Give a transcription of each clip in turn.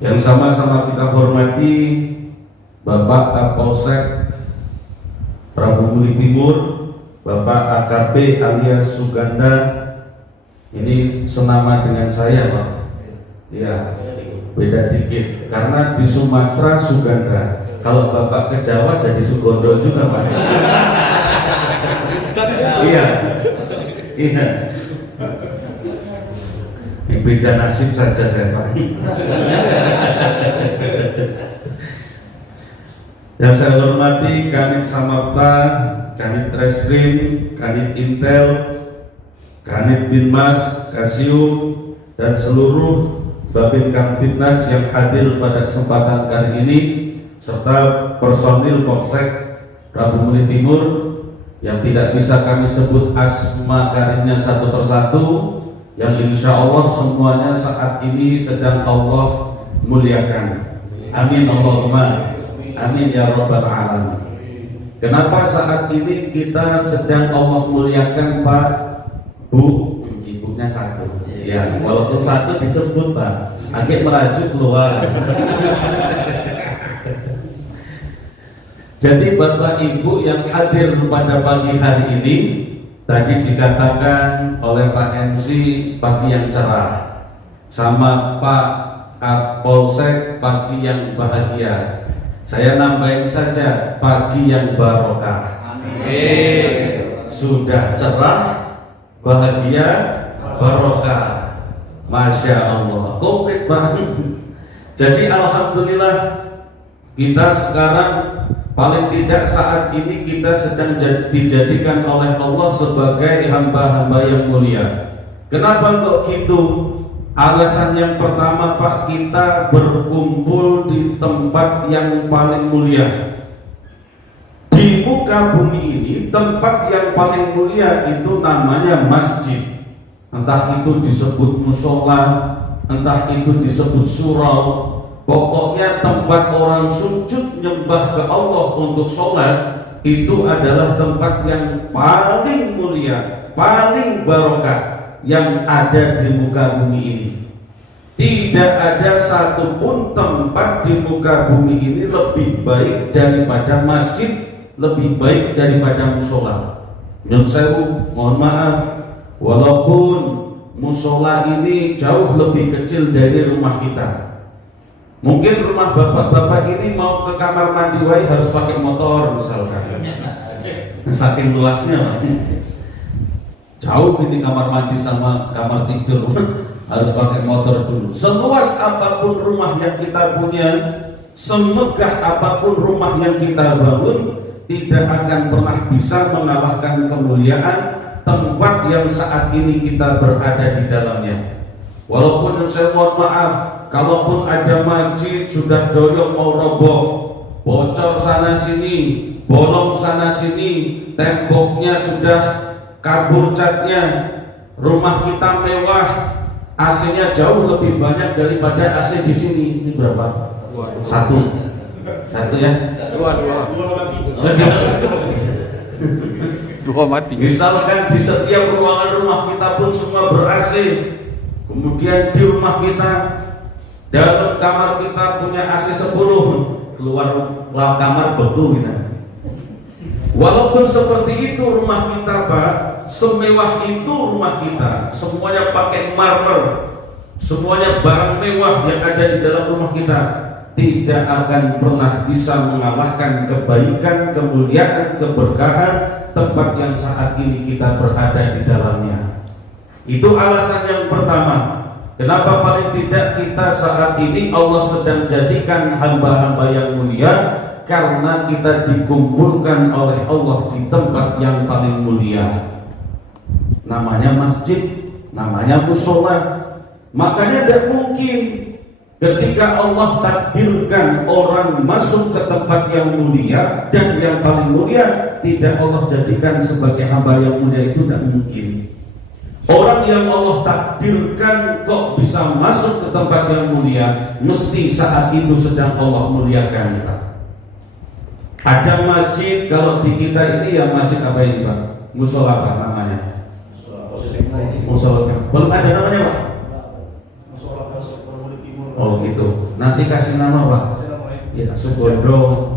Yang sama-sama kita hormati Bapak Kapolsek Prabu Muli Timur, Bapak AKP alias Suganda. Ini senama dengan saya, Pak. Ya, beda dikit. Karena di Sumatera Suganda. Kalau Bapak ke Jawa jadi Sugondo juga, Pak. Iya. Iya. Beda nasib saja saya, Pak. Yang saya hormati Kanit Samapta, Kanit Reskrim, Kanit Intel, Kanit Binmas, Kasium, dan seluruh Babin Kamtibnas yang hadir pada kesempatan kali ini, serta personil Polsek Prabu Muli Timur yang tidak bisa kami sebut asma karimnya satu persatu, yang insya Allah semuanya saat ini sedang Allah muliakan. Amin Allahumma amin ya rabbal alamin. Kenapa saat ini kita sedang Allah muliakan, Pak? Bu, ibunya satu. Ya, walaupun satu disebut, Pak, agak merajuk keluar. Jadi Bapak Ibu yang hadir pada pagi hari ini, tadi dikatakan oleh Pak MC pagi yang cerah, sama Pak Kapolsek pagi yang bahagia. Saya nambahin saja, pagi yang barokah. Amin. Sudah cerah, bahagia, barokah. Masya Allah, komplit banget. Jadi alhamdulillah kita sekarang paling tidak saat ini kita sedang dijadikan oleh Allah sebagai hamba-hamba yang mulia. Kenapa kok gitu? Alasan yang pertama, Pak, kita berkumpul di tempat yang paling mulia. Di muka bumi ini, tempat yang paling mulia itu namanya masjid. Entah itu disebut musola, entah itu disebut surau, pokoknya tempat orang sujud nyembah ke Allah untuk sholat, itu adalah tempat yang paling mulia, paling barokah yang ada di muka bumi ini. Tidak ada satupun tempat di muka bumi ini lebih baik daripada masjid, lebih baik daripada musola. Menurut saya, mohon maaf, walaupun musola ini jauh lebih kecil dari rumah kita. Mungkin rumah bapak-bapak ini mau ke kamar mandi harus pakai motor misalkan. Saking luasnya, Pak. Jauh ini kamar mandi sama kamar tidur, harus pakai motor dulu. Seluas apapun rumah yang kita punya, semegah apapun rumah yang kita bangun, tidak akan pernah bisa mengalahkan kemuliaan tempat yang saat ini kita berada di dalamnya. Walaupun saya mohon maaf, kalaupun ada masjid sudah doyok mau roboh, bocor sana sini, bolong sana sini, temboknya sudah kabur catnya, rumah kita mewah, AC-nya jauh lebih banyak daripada AC di sini. Ini berapa? Satu ya? Dua mati. Misalkan di setiap ruangan rumah kita pun semua ber-AC, kemudian di rumah kita, dalam kamar kita punya AC 10, keluar kamar betul kita. Walaupun seperti itu rumah kita, Pak, semewah itu rumah kita, semuanya pakai marmer, semuanya barang mewah yang ada di dalam rumah kita, tidak akan pernah bisa mengalahkan kebaikan, kemuliaan, keberkahan tempat yang saat ini kita berada di dalamnya. Itu alasan yang pertama. Kenapa paling tidak kita saat ini Allah sedang jadikan hamba-hamba yang mulia, karena kita dikumpulkan oleh Allah di tempat yang paling mulia. Namanya masjid, namanya musola. Makanya tidak mungkin ketika Allah takdirkan orang masuk ke tempat yang mulia dan yang paling mulia, tidak Allah jadikan sebagai hamba yang mulia, itu tidak mungkin. Orang yang Allah takdirkan kok bisa masuk ke tempat yang mulia, mesti saat itu sedang Allah muliakan, Pak. Ada masjid, kalau di kita ini ya masjid apa ini, Pak? Musola, Pak, namanya? Musola. Belum ada namanya, Pak? Oh gitu. Nanti kasih nama Pak. Ya Subondo.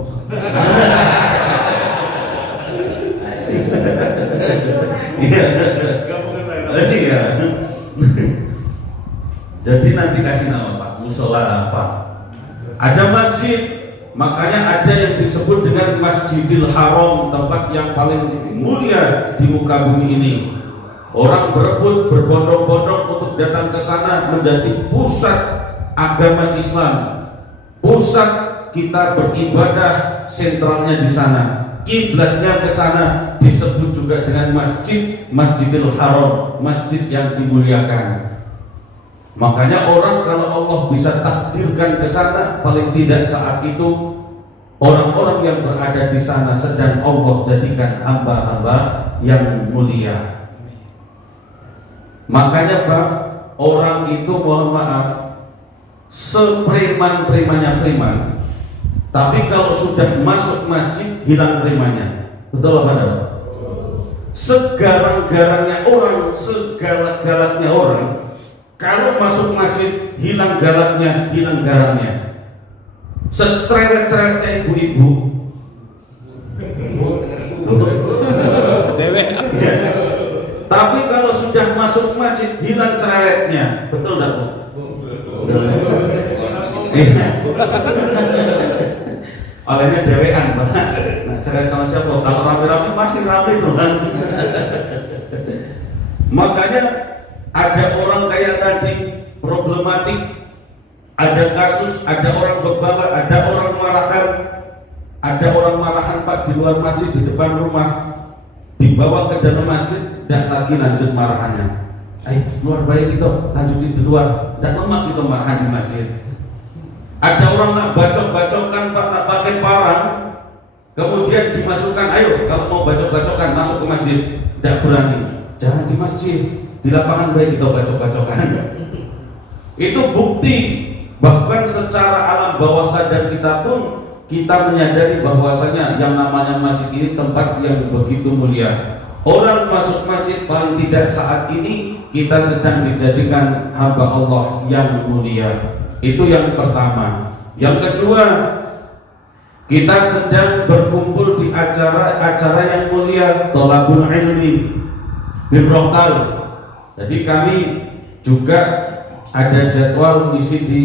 Iya. Jadi nanti kasih nama Pak. Musola apa? Ada masjid, makanya ada yang disebut dengan Masjidil Haram, tempat yang paling mulia di muka bumi ini. Orang berebut berbondong-bondong untuk datang ke sana menjadi pusat agama Islam, pusat kita beribadah, sentralnya di sana, kiblatnya ke sana, disebut juga dengan Masjidil Haram, masjid yang dimuliakan. Makanya orang kalau Allah bisa takdirkan ke sana, paling tidak saat itu orang-orang yang berada di sana sedang Allah jadikan hamba-hamba yang mulia. Makanya Pak, orang itu mohon maaf sepreman-premannya preman, tapi kalau sudah masuk masjid hilang premannya. Betul apa tidak? Segarang-garangnya orang, segalak-galaknya orang, kalau masuk masjid hilang galaknya, hilang garangnya. Cerewet-cerewetnya ibu-ibu, ya. Tapi kalau sudah masuk masjid hilang cerewetnya. Betul tidak Bu? Olehnya dewean Pak. Nah, cerewet sama siapa? Kalau rame-rame masih rame tuh kan. Makanya ada orang kayak tadi problematik, ada kasus, ada orang berbakat, ada orang marahan Pak di luar masjid, di depan rumah, dibawa ke dalam masjid, tidak lagi lanjut marahannya. Luar baik itu, lanjutin di luar, tidak lemak itu marahan di masjid. Ada orang nak bacok-bacokan Pak, nak pakai parang, kemudian dimasukkan, ayo kalau mau bacok-bacokan masuk ke masjid, tidak berani, jangan di masjid. Di lapangan baik kita bacok-bacokan. Itu bukti bahkan secara alam bawah sadar kita pun kita menyadari bahwasanya yang namanya masjid ini tempat yang begitu mulia. Orang masuk masjid paling tidak saat ini kita sedang dijadikan hamba Allah yang mulia. Itu yang pertama. Yang kedua, kita sedang berkumpul di acara yang mulia, thalabul ilmi birrokal. Jadi kami juga ada jadwal misi di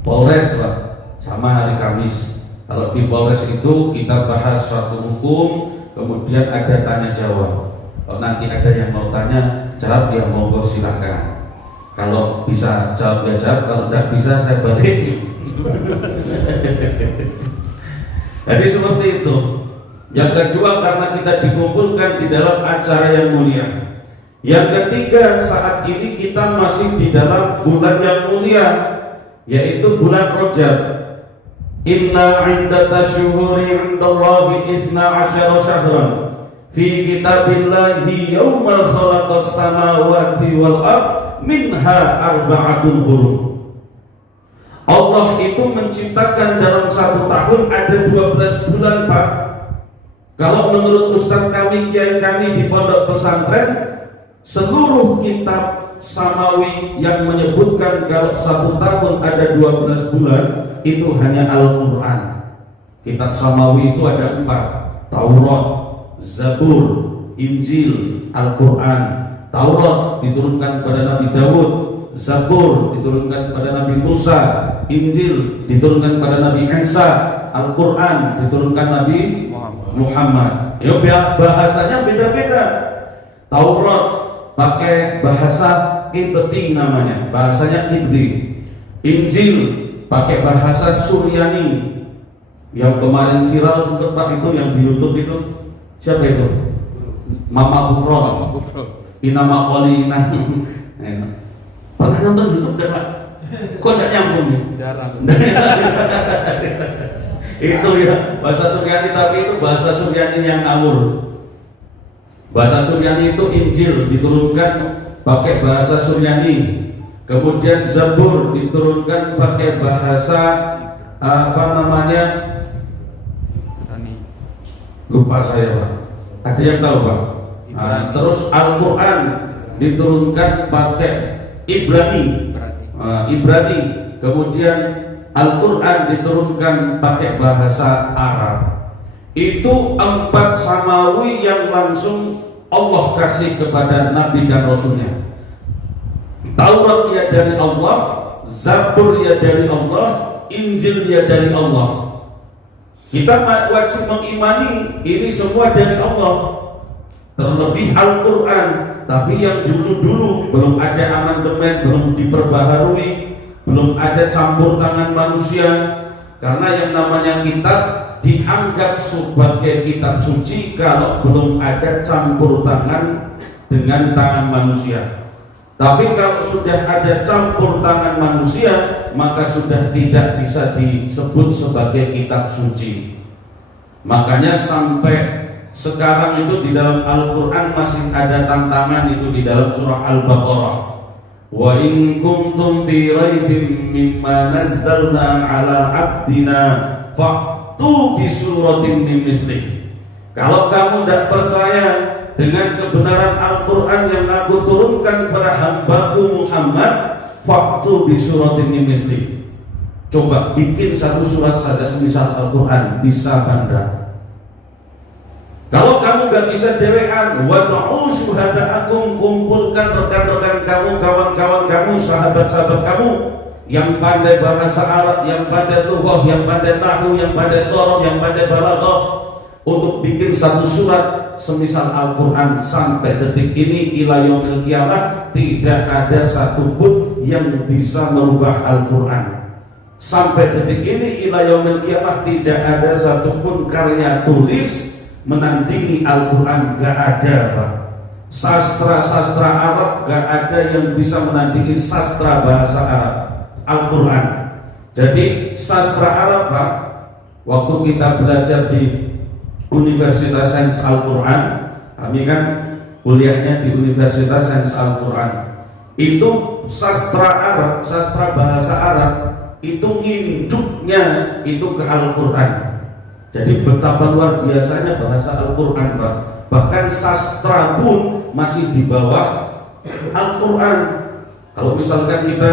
Polres Pak, sama hari Kamis. Kalau di Polres itu kita bahas suatu hukum, kemudian ada tanya jawab. Kalau nanti ada yang mau tanya jawab, ya monggo silahkan. Kalau bisa jawab ya jawab, kalau tidak bisa saya balik. Jadi seperti itu. Yang kedua, karena kita dikumpulkan di dalam acara yang mulia. Yang ketiga, saat ini kita masih di dalam bulan yang mulia, yaitu bulan Rajab. Inna iddata syuhuri indallahi isna asyara syahran fi kitabillahi yawma khalaqas samawati wal ard minha arba'atun hurum. Allah itu menciptakan dalam satu tahun ada 12 bulan Pak. Kalau menurut Ustaz kami, kiai kami di pondok pesantren, seluruh kitab samawi yang menyebutkan kalau satu tahun ada 12 bulan itu hanya Al-Quran. Kitab samawi itu ada 4: Taurat, Zabur, Injil, Al-Quran. Taurat diturunkan kepada Nabi Daud, Zabur diturunkan kepada Nabi Musa, Injil diturunkan kepada Nabi Isa, Al-Quran diturunkan Nabi Muhammad. Ya, bahasanya beda-beda. Taurat pakai bahasa Qibti namanya, bahasanya Qibti. Injil pakai bahasa Suryani. Yang kemarin viral sempat Pak itu yang di YouTube itu, siapa itu? Mama Kufron, Inama Kolina. Pernah nonton YouTube kan Pak? Kok tidak nyambung nih? Jarang. Itu ya bahasa Suryani, tapi itu bahasa Suryani yang ngawur. Bahasa Suryani itu Injil diturunkan pakai bahasa Suryani. Kemudian Zabur diturunkan pakai bahasa apa namanya? Lupa saya Pak. Ada yang tahu Pak? Terus Al-Quran diturunkan pakai Ibrani. Ibrani kemudian Al-Quran diturunkan pakai bahasa Arab. Itu 4 samawi yang langsung Allah kasih kepada Nabi dan Rasulnya. Taurat ya dari Allah, Zabur ya dari Allah, Injil ya dari Allah. Kita wajib mengimani ini semua dari Allah. Terlebih Al-Quran, tapi yang dulu-dulu belum ada amandemen, belum diperbaharui, belum ada campur tangan manusia. Karena yang namanya kitab dianggap sebagai kitab suci kalau belum ada campur tangan dengan tangan manusia. Tapi kalau sudah ada campur tangan manusia, maka sudah tidak bisa disebut sebagai kitab suci. Makanya sampai sekarang itu di dalam Al-Quran masih ada tantangan itu di dalam surah Al-Baqarah. Wa in kuntum fi raibin mimma nazzalna ala abdina fa'tu bi suratin min mislih. Kalau kamu tidak percaya dengan kebenaran Al-Quran yang aku turunkan kepada hambaku Muhammad, fa'tu bi suratin min mislih. Coba bikin satu surat saja semisal Al-Quran, bisa Anda? Kalau kamu gak bisa dewean, wad'u syuhada'akum, kumpulkan rekan-rekan kamu, kawan-kawan kamu, sahabat-sahabat kamu yang pandai bahasa Arab, yang pandai lughah, yang pandai nahwu, yang pandai sorof, yang pandai balaghah, untuk bikin satu surat semisal Al-Quran. Sampai detik ini ila yaumil qiyamah tidak ada satupun yang bisa merubah Al-Quran. Sampai detik ini ila yaumil qiyamah tidak ada satupun karya tulis menandingi Al-Quran, gak ada Pak. Sastra-sastra Arab gak ada yang bisa menandingi sastra bahasa Arab Al-Quran. Jadi sastra Arab Pak, waktu kita belajar di Universitas Sains Al-Quran, kami kan kuliahnya di Universitas Sains Al-Quran, itu sastra Arab, sastra bahasa Arab itu nginduknya itu ke Al-Quran. Jadi betapa luar biasanya bahasa Al-Quran Pak. Bahkan sastra pun masih di bawah Al-Quran. Kalau misalkan kita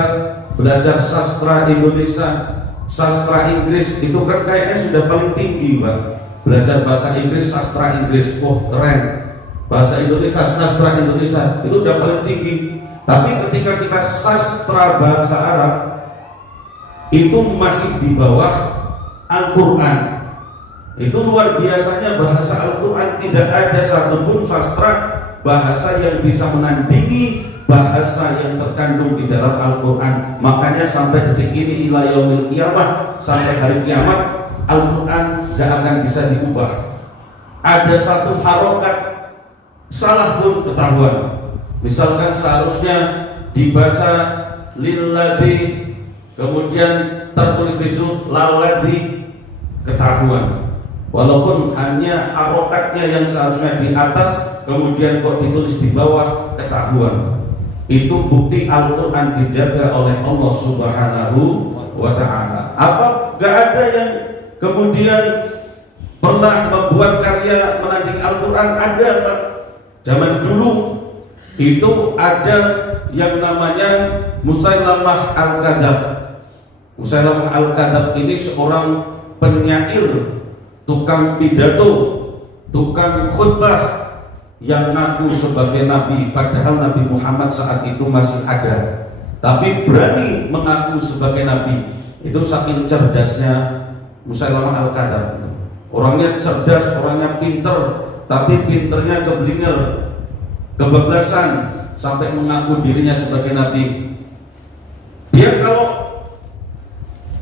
belajar sastra Indonesia, sastra Inggris, itu kan kayaknya sudah paling tinggi Pak. Belajar bahasa Inggris, sastra Inggris, wah keren. Bahasa Indonesia, sastra Indonesia, itu udah paling tinggi. Tapi ketika kita sastra bahasa Arab, itu masih di bawah Al-Quran. Itu luar biasanya bahasa Al-Quran. Tidak ada satupun sastra bahasa yang bisa menandingi bahasa yang terkandung di dalam Al-Quran. Makanya sampai detik ini ila yaumil qiyamah, sampai hari kiamat, Al-Quran gak akan bisa diubah. Ada satu harokat salah pun ketahuan. Misalkan seharusnya dibaca lilladzi, kemudian tertulis di situ lalladzi, ketahuan. Walaupun hanya harokatnya yang seharusnya di atas, kemudian kok ditulis di bawah, ketahuan. Itu bukti Al-Quran dijaga oleh Allah Subhanahu wa Ta'ala. Apa gak ada yang kemudian pernah membuat karya menanding Al-Quran? Ada Pak. Zaman dulu itu ada yang namanya Musailamah Al-Kadzab. Musailamah Al-Kadzab ini seorang penyair, tukang pidato, tukang khutbah yang ngaku sebagai nabi, padahal Nabi Muhammad saat itu masih ada, tapi berani mengaku sebagai nabi. Itu saking cerdasnya Musailamah Al-Kadzab. Orangnya cerdas, orangnya pinter, tapi pinternya keblinger, kebablasan, sampai mengaku dirinya sebagai nabi. Dia kalau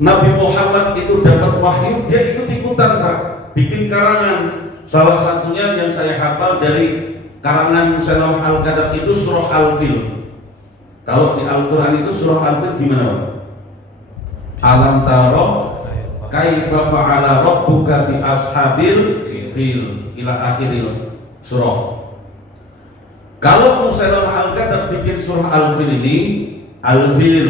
Nabi Muhammad itu dapat wahyu, dia ikut-ikutan Pak, bikin karangan. Salah satunya yang saya hafal dari karangan Musailamah Al-Kadzab itu surah Al-Fil. Kalau di Al-Quran itu surah Al-Fil gimana Pak? Alam taro kaifa fa'ala rabbuka bi ashabil fil, ila akhiril surah. Kalau Musailamah Al-Kadzab bikin surah Al-Fil ini, Al-Fil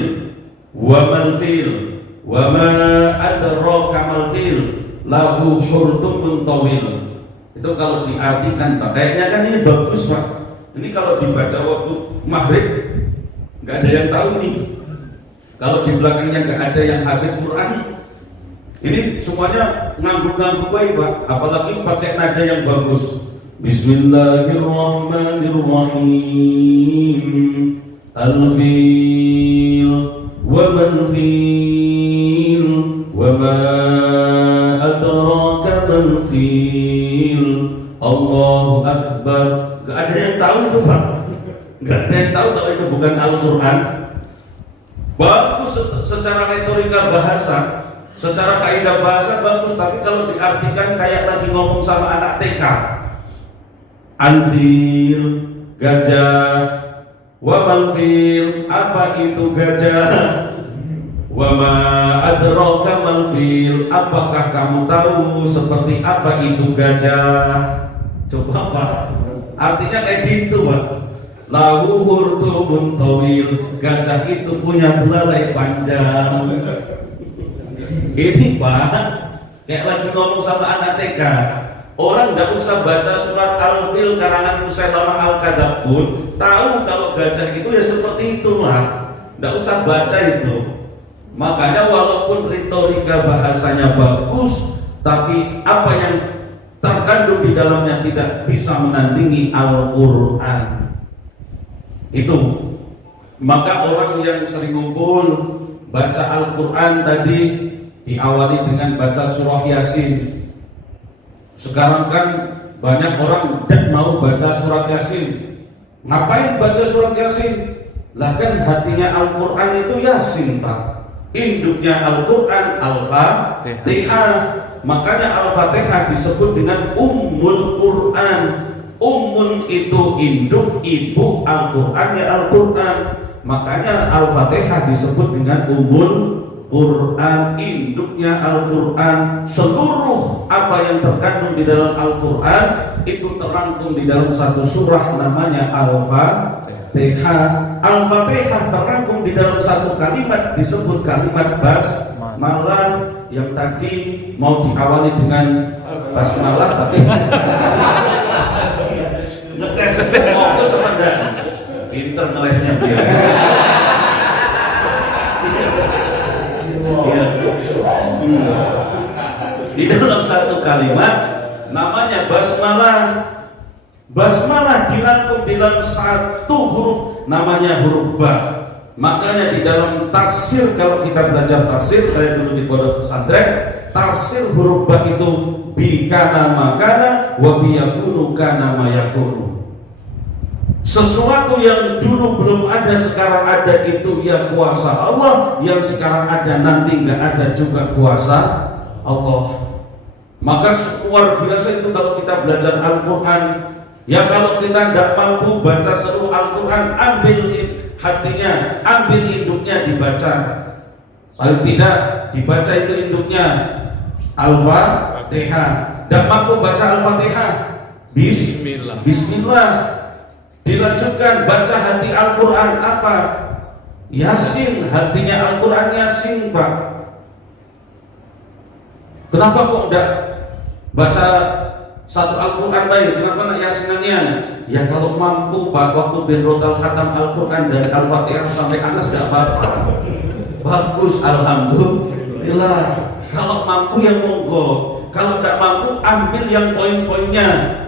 wa mal fil wa ma adraka mal fil lahu hurtumun tawil. Itu kalau diartikan Pak, kayaknya kan ini bagus Pak. Ini kalau dibaca waktu maghrib nggak ada yang tahu ini. Kalau di belakangnya nggak ada yang hafid Quran, ini semuanya ngangguk-ngangguk baik Pak, apalagi pakai nada yang bagus. Bismillahirrahmanirrahim. Al-fil wa man fil wa ma adraka man fil. Allahu Akbar. Gak ada yang tahu itu Pak. Gak ada yang tahu kalau itu bukan Al-Quran. Bagus secara retorika bahasa, secara kaidah bahasa bagus, tapi kalau diartikan kayak lagi ngomong sama anak TK. Anfil, gajah. Wa malfil, apa itu gajah? Wa ma adraka malfil, apakah kamu tahu seperti apa itu gajah? Coba Pak, artinya kayak gitu Pak. Lahu hurtumun tawil, gajah itu punya belalai panjang. Ini Pak, kayak lagi ngomong sama anak TK. Orang nggak usah baca surat Al-Fil karangan Musailamah Al-Kadzdzab pun tahu kalau gajah itu ya seperti itulah. Nggak usah baca itu. Makanya walaupun retorika bahasanya bagus, tapi apa yang terkandung di dalamnya tidak bisa menandingi Al-Quran. Itu. Maka orang yang sering ngumpul baca Al-Quran tadi diawali dengan baca surah Yasin. Sekarang kan banyak orang tidak mau baca surat Yasin. Ngapain baca surat Yasin? Lah kan hatinya Al-Quran itu Yasin Pak. Induknya Al-Quran Al-Fatihah. Makanya Al-Fatihah disebut dengan Ummul Quran. Ummun itu induk, ibu Al-Quran ya Al-Quran. Makanya Al-Fatihah disebut dengan Ummul Quran, induknya Al-Quran. Seluruh apa yang terkandung di dalam Al-Quran itu terangkum di dalam satu surah namanya Al-Fatihah. Al-Fatihah terangkum di dalam satu kalimat disebut kalimat basmalah, yang tadi mau diawali dengan basmalah tapi ngetes fokus sama enggak? Pinter ngelesnya dia. Di dalam satu kalimat namanya basmalah. Basmalah dirangkum di dalam satu huruf namanya huruf ba. Makanya di dalam tafsir, kalau kita belajar tafsir, saya dulu di pondok pesantren, tafsir huruf ba itu bi kana makana wa bi yakunu kana mayakunu. Sesuatu yang dulu belum ada sekarang ada itu ya kuasa Allah, yang sekarang ada nanti nggak ada juga kuasa Allah. Maka luar biasa itu kalau kita belajar Al-Quran. Ya kalau kita tidak mampu baca seluruh Al-Quran, ambil hatinya, ambil induknya dibaca. Paling tidak dibaca itu induknya Al-Fatihah. Tidak mampu baca Al-Fatihah, Bismillah. Dilanjutkan baca hati Al-Quran apa? Yasin, hatinya Al-Quran Yasin Pak. Kenapa kok tidak baca satu Al-Quran baik? Kenapa nak Yasinanian? Ya kalau mampu Pak, waktu bin Rotal khatam Al-Quran dari Al-Fatihah sampai Anas tidak apa-apa. Bagus, Alhamdulillah. Kalau mampu ya monggo. Kalau tidak mampu ambil yang poin-poinnya.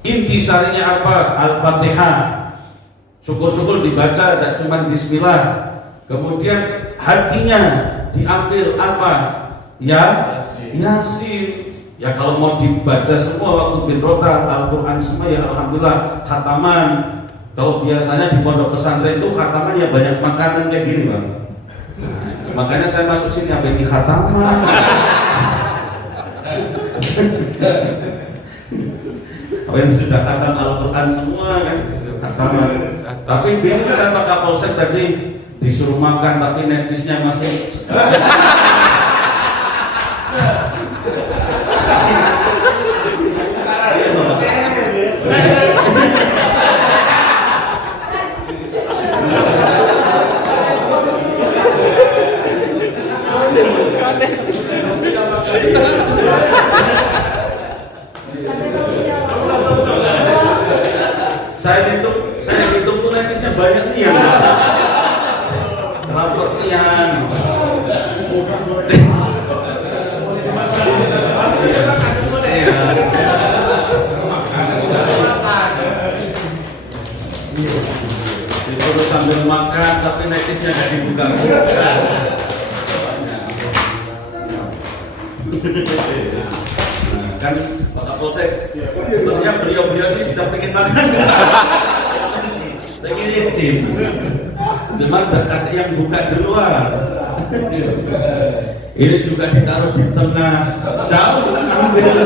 Intisarinya apa? Al-Fatihah. Syukur-syukur dibaca, tidak cuma Bismillah. Kemudian hatinya diambil apa? Ya Yasin. Ya kalau mau dibaca semua waktu bin Rotal Al-Quran semua ya Alhamdulillah khataman. Kalau biasanya di pondok pesantren itu khataman ya banyak makanan kayak gini Bang. Nah, makanya saya masuk sini apa ini khataman. Apa yang sudah khatam Al-Quran semua kan khataman. Tapi bingung saya Pak Kapolsek tadi disuruh makan tapi necisnya masih saya hitung tuh necisnya banyak nih ya. Rapor tiang Disuruh sambil makan tapi necisnya nggak dibuka. Nah, kan Pak Kapolsek sebenarnya beliau-beliau ini sudah pengen makan. Pengen izin. Cuma berkata yang buka duluan. Ini juga ditaruh di tengah, jauh ambil.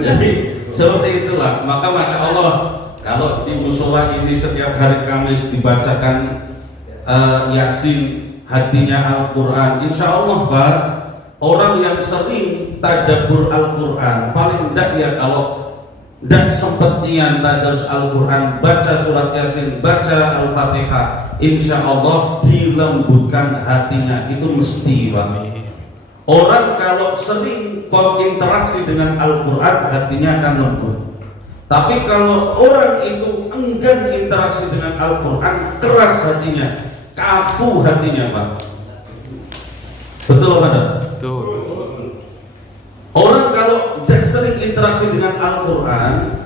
Jadi seperti itulah. Maka masya Allah, kalau di musola ini setiap hari Kamis dibacakan Yasin, hatinya Al-Quran, insya Allah Pak, orang yang sering tadabbur Al-Quran, paling tidak ya kalau dan sempatnya tadarus Al-Quran, baca surat Yasin, baca Al-Fatihah, insya Allah dilembutkan hatinya. Itu mesti Pak. Orang kalau sering interaksi dengan Al-Quran, hatinya akan lembut. Tapi kalau orang itu enggan interaksi dengan Al-Quran, keras hatinya, kaku hatinya Pak. Betul apa tidak? Betul. Orang kalau sering interaksi dengan Al-Quran,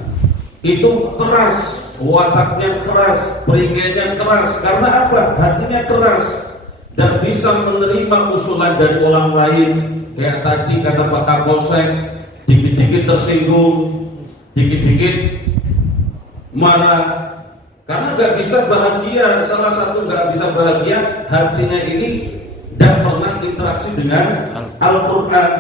itu keras, wataknya keras, peringainya keras. Karena apa? Hatinya keras dan bisa menerima usulan dari orang lain. Kayak tadi kata Pak Kapolsek, dikit-dikit tersinggung, dikit-dikit marah, karena nggak bisa bahagia. Salah satu nggak bisa bahagia, hatinya ini tidak pernah interaksi dengan Al-Quran.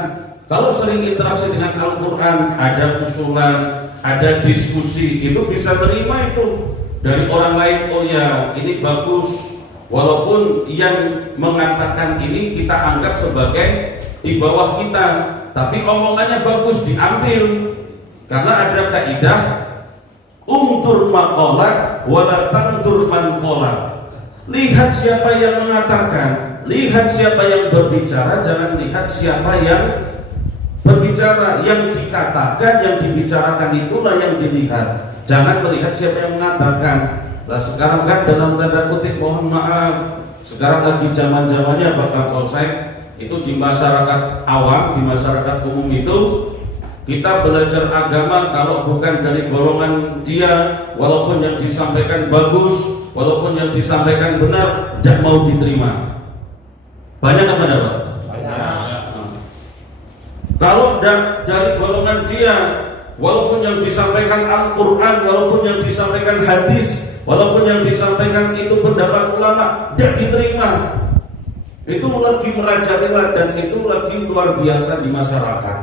Kalau sering interaksi dengan Al-Quran, ada usulan, ada diskusi, itu bisa terima itu dari orang lain. Oh ya, ini bagus. Walaupun yang mengatakan ini kita anggap sebagai di bawah kita, tapi omongannya bagus, diambil. Karena ada kaidah untur maqalah wala tantur man qala. Lihat siapa yang mengatakan, lihat siapa yang berbicara, jangan lihat siapa yang berbicara. Yang dikatakan, yang dibicarakan itulah yang dilihat. Jangan melihat siapa yang mengatakan. Nah sekarang kan dalam tanda kutip, mohon maaf, sekarang lagi zaman-zamannya Pak Kapolsek, itu di masyarakat awam, di masyarakat umum itu kita belajar agama kalau bukan dari golongan dia, walaupun yang disampaikan bagus, walaupun yang disampaikan benar, tidak mau diterima. Banyak apa enggak Pak? Kalau dari golongan dia, walaupun yang disampaikan Al-Quran, walaupun yang disampaikan hadis, walaupun yang disampaikan itu pendapat ulama, tidak diterima. Itu lagi merajalela dan itu lagi luar biasa di masyarakat.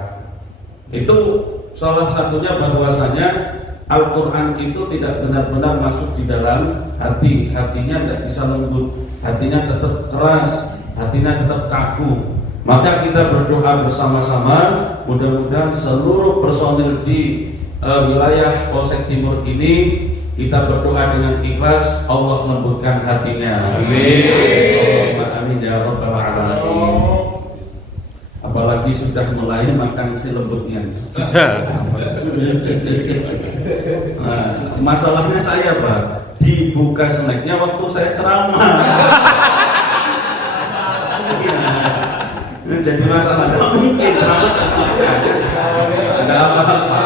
Itu salah satunya bahwasanya Al-Quran itu tidak benar-benar masuk di dalam hati. Hatinya tidak bisa lembut, hatinya tetap keras, hatinya tetap kaku. Maka kita berdoa bersama-sama, mudah-mudahan seluruh personil di wilayah Polsek Timur ini, kita berdoa dengan ikhlas, Allah lembutkan hatinya. Amin. Amin ya rabbal alamin. Apalagi sudah mulai makan si lembutnya. Nah, masalahnya saya Pak, dibuka snacknya waktu saya ceramah. Ini jadi masalah. Tidak mungkin ceramah tidak apa-apa.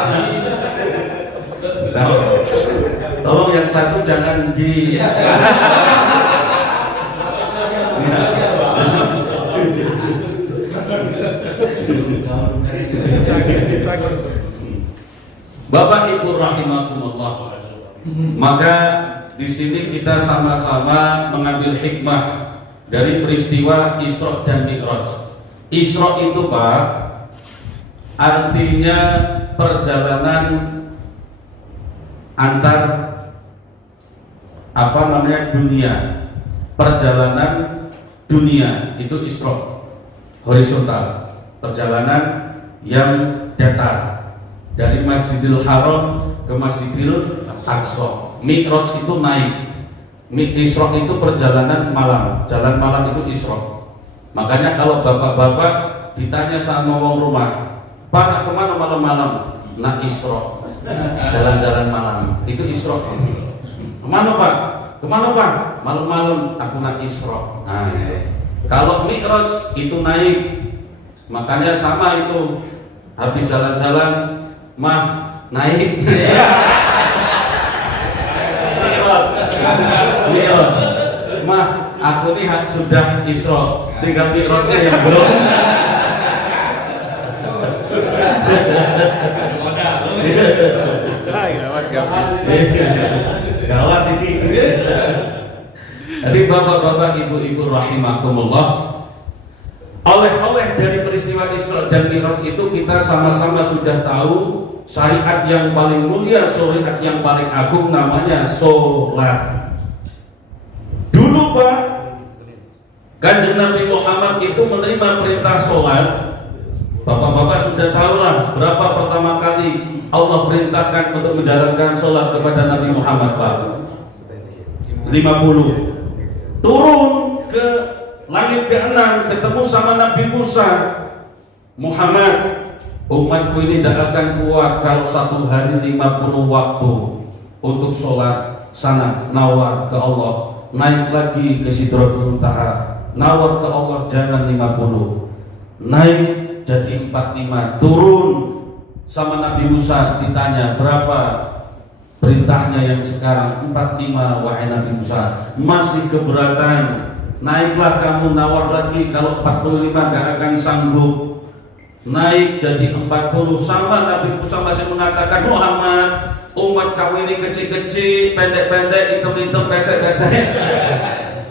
Tolong yang satu jangan di. Bapak Ibu rahimakumullah. Maka di sini kita sama-sama mengambil hikmah dari peristiwa Isra dan Mi'raj. Isra itu Pak, artinya perjalanan antar dunia. Perjalanan dunia itu Isra, horizontal. Perjalanan yang datar dari Masjidil Haram ke Masjidil Aqsa. Mi'raj itu naik. Isra itu perjalanan malam. Jalan malam itu Isra. Makanya kalau bapak-bapak ditanya sama wong rumah, Pak nak kemana malam-malam? Nak Isra, jalan-jalan malam. Itu Isra. Kemana Pak? Kemana Pak? Malam-malam aku nak Isra. Nah, kalau Mi'raj itu naik, makanya sama itu habis jalan-jalan mah naik. Mi'raj. Mah aku nih sudah Isra, tinggal Mi'rajnya yang belum. Gawat ini. Jadi bapak-bapak, ibu-ibu rahimakumullah, oleh-oleh dari peristiwa Isra dan Mi'raj itu kita sama-sama sudah tahu syariat yang paling mulia, syariat yang paling agung namanya sholat. Dulu Pak, Kanjeng Nabi Muhammad itu menerima perintah sholat. Bapak-bapak sudah tahu lah berapa pertama kali Allah perintahkan untuk menjalankan sholat kepada Nabi Muhammad Pak. 50. Turun ke langit ke-6, ketemu sama Nabi Musa. Muhammad, umatku ini tidak akan kuat kalau satu hari 50 waktu untuk sholat. Sana nawar ke Allah, naik lagi ke Sidratul Muntaha, nawar ke Allah jangan 50, naik jadi 45, turun sama Nabi Musa, ditanya berapa perintahnya yang sekarang, 45. Wahai Nabi Musa, masih keberatan, naiklah kamu, nawar lagi, kalau 45 gak akan sanggup. Naik jadi 40, sama Nabi Musa masih mengatakan, Muhammad, umat kamu ini kecil-kecil, pendek-pendek, hitam-hitam, pesek-pesek,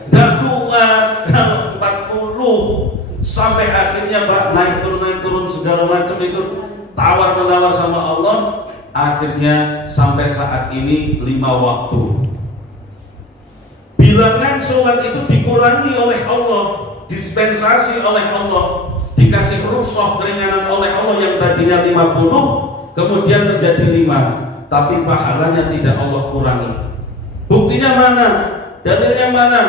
gak kuat kalau 40. Sampai akhirnya Pak, naik turun segala macam itu, tawar-menawar sama Allah. Akhirnya sampai saat ini 5 waktu. Bilangan sholat itu dikurangi oleh Allah, dispensasi oleh Allah, dikasih rukhsah keringanan oleh Allah yang tadinya 50 kemudian menjadi 5, tapi pahalanya tidak Allah kurangi. Buktinya mana? Dalilnya mana?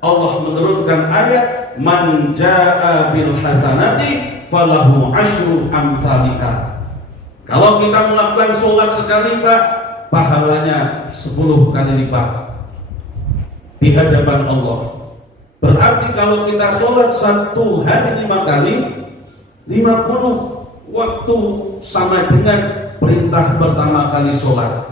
Allah menurunkan ayat, man jaa bil hasanati falahu asyru amsalika. Kalau kita melakukan sholat sekali Pak, pahalanya 10 kali lipat di hadapan Allah. Berarti kalau kita sholat satu hari 5 kali, 50 waktu sama dengan perintah pertama kali sholat.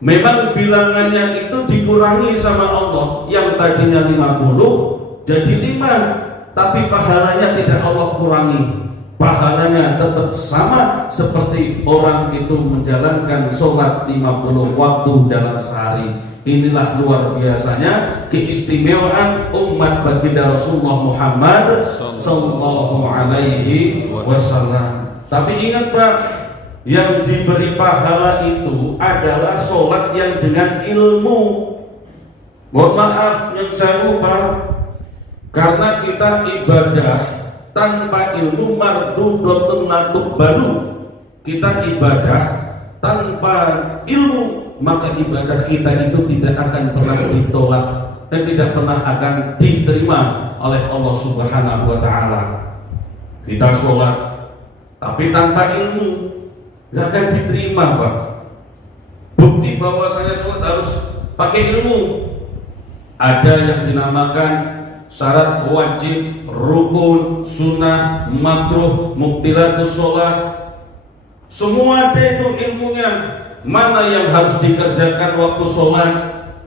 Memang bilangannya itu dikurangi sama Allah, yang tadinya 50 jadi 5, tapi pahalanya tidak Allah kurangi. Pahalanya tetap sama seperti orang itu menjalankan sholat 50 waktu dalam sehari. Inilah luar biasanya keistimewaan umat baginda Rasulullah Muhammad sallallahu alaihi wasallam. Tapi ingat Pak, yang diberi pahala itu adalah sholat yang dengan ilmu. Mohon maaf yang saya lupa, karena kita ibadah tanpa ilmu mardudotun natuk baru. Kita ibadah tanpa ilmu, maka ibadah kita itu tidak akan pernah ditolak dan tidak pernah akan diterima oleh Allah Subhanahu wa Ta'ala. Kita sholat tapi tanpa ilmu gak akan diterima Pak. Bukti bahwasanya sholat harus pakai ilmu. Ada yang dinamakan syarat wajib, rukun, sunnah, makruh, muktilatus sholat. Semua ada itu ilmunya. Mana yang harus dikerjakan waktu sholat,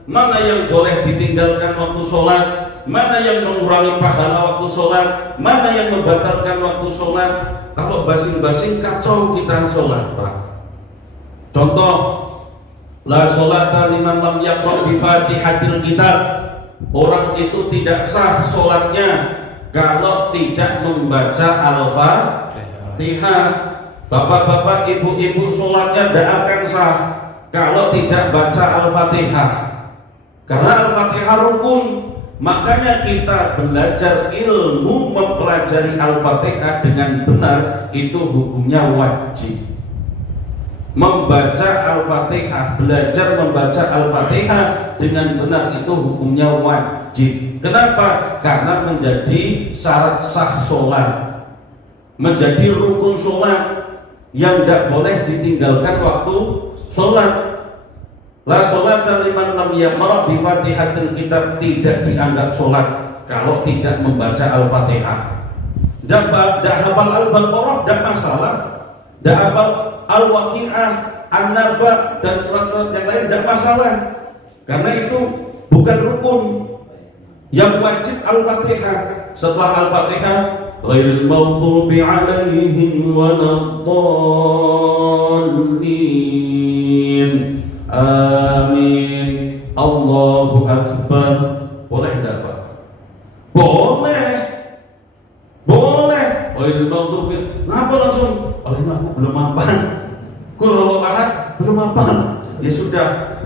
mana yang boleh ditinggalkan waktu sholat, mana yang mengurangi pahala waktu sholat, mana yang membatalkan waktu sholat. Kalau basing-basing kacau kita sholat Pak. Contoh, la sholata liman lam yaqra bi fatihatil kitab. Orang itu tidak sah sholatnya kalau tidak membaca Al-Fatihah. Bapak-bapak, ibu-ibu, sholatnya tidak akan sah kalau tidak baca Al-Fatihah. Karena Al-Fatihah rukun. Makanya kita belajar ilmu, mempelajari Al-Fatihah dengan benar, itu hukumnya wajib. Membaca Al-Fatihah, belajar membaca Al-Fatihah dengan benar itu hukumnya wajib. Kenapa? Karena menjadi syarat sah sholat, menjadi rukun sholat yang tidak boleh ditinggalkan waktu sholat. La sholata liman lam yaqra bi Fatihatil Kitab, tidak dianggap sholat kalau tidak membaca Al-Fatihah. Dan hafal Al-Baqarah tidak masalah, dan hafal Al-Waqi'ah, An-Naba dan surat-surat yang lain tidak masalah, karena itu bukan rukun. Yang wajib Al-Fatihah. Setelah Al-Fatihah, ghairil maghdubi 'alaihim waladdallin, amin, Allahu Akbar. Boleh tidak Pak? Boleh. Boleh. Ghairil maghdubi. Ngapa langsung? Oh ini aku belum hafal. Qul huwallahu ahad belum hafal. Ya sudah.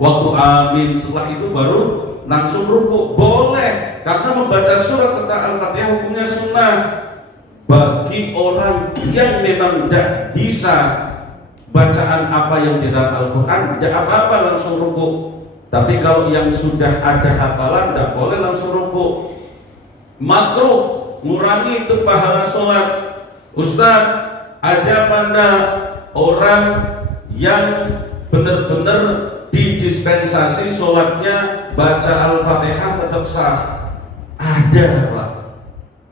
Waktu amin setelah itu baru langsung ruku. Boleh, karena membaca surat setelah Al-Fatihah hukumnya sunnah. Bagi orang yang memang tidak bisa bacaan apa yang di dalam Al-Quran, tidak apa-apa langsung ruku. Tapi kalau yang sudah ada hafalan, tidak boleh langsung ruku. Makruh, ngurangi itu pahala sholat. Ustaz, ada pada orang yang benar-benar didispensasi sholatnya baca Al-Fatihah tetap sah? Ada Pak.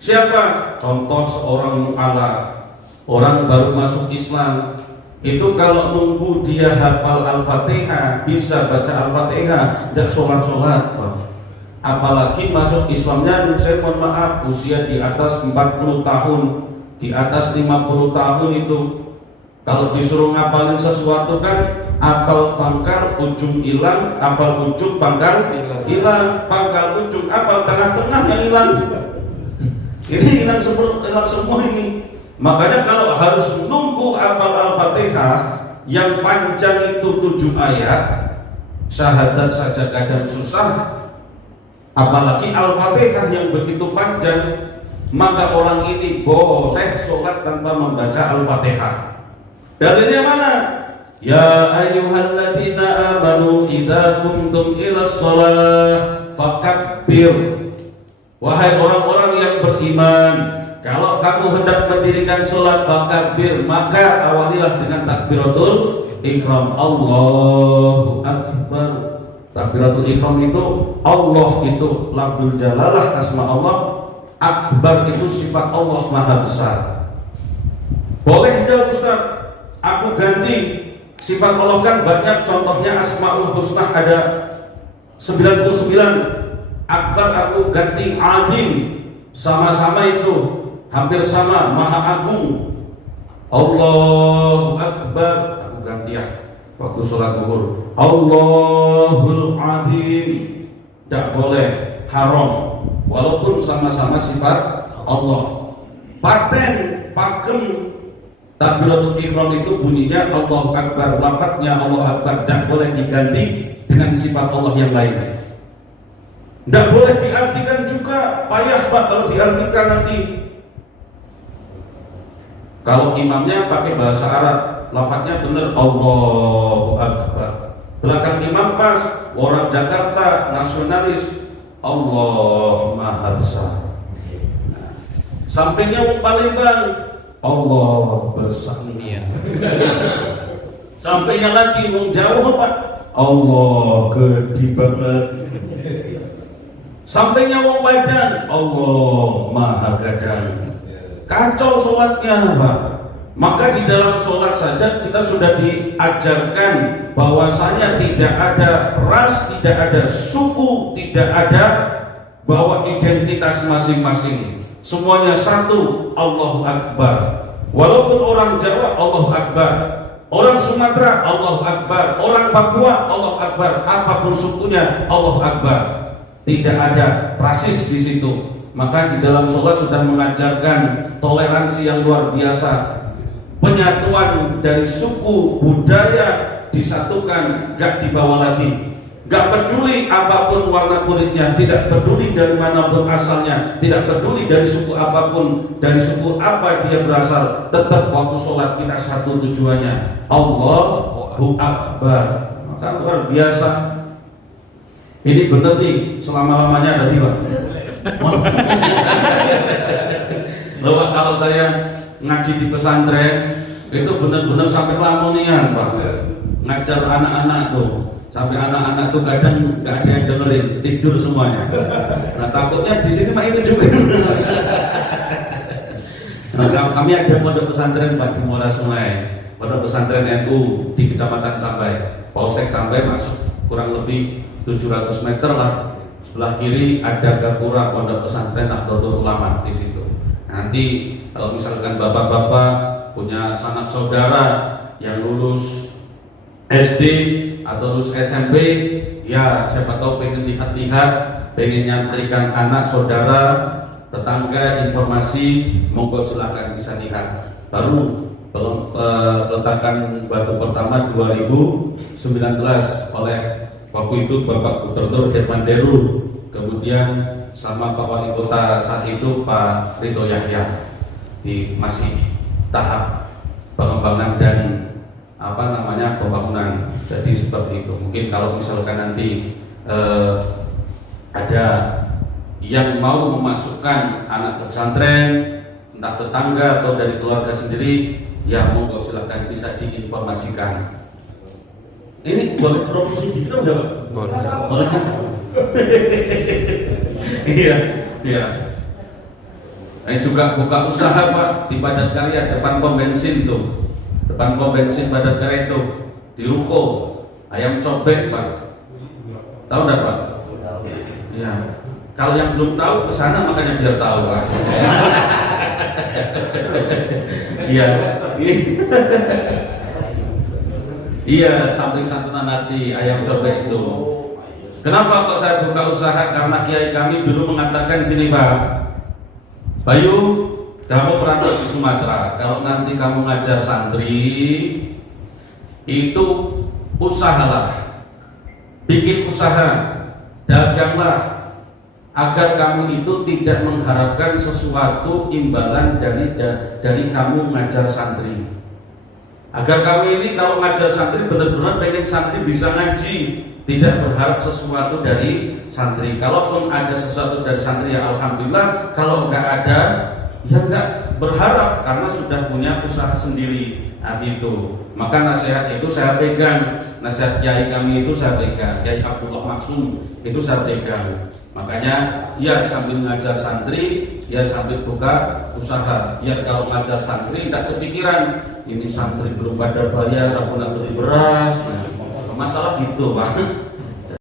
Siapa? Contoh seorang mu'alaf, orang baru masuk Islam. Itu kalau nunggu dia hafal Al-Fatihah, bisa baca Al-Fatihah, tidak sholat-sholat Pak. Apalagi masuk Islamnya, saya mohon maaf, usia di atas 40 tahun, di atas 50 tahun itu. Kalau disuruh ngapalin sesuatu kan, apal pangkal ujung hilang, apal ujung pangkal hilang, pangkal ujung apal tengah-tengah yang hilang. Ini hilang semua ini. Makanya kalau harus nunggu apal Al-Fatihah yang panjang itu 7 ayat, syahadat saja kadang susah, apalagi Al-Fatihah yang begitu panjang. Maka orang ini boleh sholat tanpa membaca Al-Fatihah. Dalilnya mana? Ya ayyuhalladzina amanu idza kumtum ila shalah fakabbir. Wahai orang-orang yang beriman, kalau kamu hendak mendirikan salat fakabbir, maka awalilah dengan takbiratul ihram. Allahu akbar. Takbiratul ihram itu Allah itu lafzul jalalah, asma Allah. Akbar itu sifat Allah maha besar. Boleh tidak Ustaz? Aku ganti sifat Allah, kan banyak contohnya Asmaul Husna ada 99. Akbar aku ganti Adim, sama-sama itu hampir sama, Maha Agung. Allahu Akbar aku ganti ya waktu sholat zuhur, Allahul Adim. Tidak boleh, haram, walaupun sama-sama sifat Allah. Paten, pakem takbiratul ihram itu bunyinya Allahu Akbar, lafadznya Allahu Akbar, tidak boleh diganti dengan sifat Allah yang lain. Tidak boleh diartikan juga, payah Pak kalau diartikan nanti. Kalau imamnya pakai bahasa Arab, lafadznya benar Allahu Akbar. Belakang imam pas, orang Jakarta nasionalis, Allah Maha Besar. Sampingnya Palembang, Allah besar ini ya. Sampainya lagi wong Jawa Pak, Allah gede banget. Sampainya wong Padang, Allah maha gadang. Kacau sholatnya Pak. Maka di dalam sholat saja kita sudah diajarkan bahwasanya tidak ada ras, tidak ada suku, tidak ada bahwa identitas masing-masing. Semuanya satu, Allahu Akbar. Walaupun orang Jawa, Allahu Akbar. Orang Sumatera, Allahu Akbar. Orang Papua, Allahu Akbar. Apapun sukunya, Allahu Akbar. Tidak ada rasis di situ. Maka di dalam sholat sudah mengajarkan toleransi yang luar biasa. Penyatuan dari suku, budaya disatukan, gak dibawa lagi. Gak peduli apapun warna kulitnya, tidak peduli dari mana pun asalnya, tidak peduli dari suku apapun, dari suku apa dia berasal, tetap waktu sholat kita satu tujuannya, Allahu Akbar. Maka luar biasa. Ini benar nih, selama-lamanya ada di Pak. Loh Pak, kalau saya ngaji di pesantren itu benar-benar sampai lamonian Pak. ngajar anak-anak tuh, sampai anak-anak tuh kadang nggak ada yang dengerin, tidur semuanya. Nah takutnya di sini mah itu juga. Nah, kami ada pondok pesantren Pak di Muara Sungai, pondok pesantren NU di Kecamatan Cambai, Polsek Cambai masuk kurang lebih 700 meter lah. Sebelah kiri ada gapura pondok pesantren Nahdlatul Ulama di situ. Nanti kalau misalkan bapak-bapak punya sanak saudara yang lulus SD atau lulus SMP, ya siapa tahu pengen lihat-lihat, pengen nyantrikan anak saudara, tetangga informasi, monggo silahkan bisa lihat. Baru peletakan batu pertama 2019 oleh waktu itu Bapak Gubernur Herman Deru, kemudian sama Pak Wali Kota saat itu Pak Rito Yahya, di masih tahap pengembangan dan pembangunan. Jadi seperti itu. Mungkin kalau misalkan nanti ada yang mau memasukkan anak ke pesantren, entah tetangga atau dari keluarga sendiri, ya monggo silahkan bisa diinformasikan. Ini boleh promosi di kita udah Pak? Boleh kan? Iya. Juga buka usaha Pak di Padat Karya depan pom bensin tuh, depan pom bensin Padat Karya itu di ruko ayam cobek Pak. Tahu enggak Pak? Iya. Kalau yang belum tahu ke sana makanya biar tahu Pak. Iya. Iya, samping santunan hati ayam cobek itu. Kenapa kok saya buka usaha? Karena kiai kami dulu mengatakan gini Pak, Bayu, kamu perantau di Sumatera, kalau nanti kamu ngajar santri itu usahalah, bikin usaha, daganglah, agar kamu itu tidak mengharapkan sesuatu imbalan dari kamu ngajar santri. Agar kamu ini kalau ngajar santri benar-benar pengen santri bisa ngaji, tidak berharap sesuatu dari santri. Kalaupun ada sesuatu dari santri ya alhamdulillah, kalau enggak ada ya enggak berharap karena sudah punya usaha sendiri. Nah gitu. Maka nasihat itu saya pegang, nasihat kiai kami itu saya pegang, Kiai Abdullah Maksum itu saya pegang. Makanya ya sambil ngajar santri, ya sambil buka usaha. Ya kalau ngajar santri tidak kepikiran ini santri belum pada bayar, aku nak beli beras. Nah, masalah gitu Pak.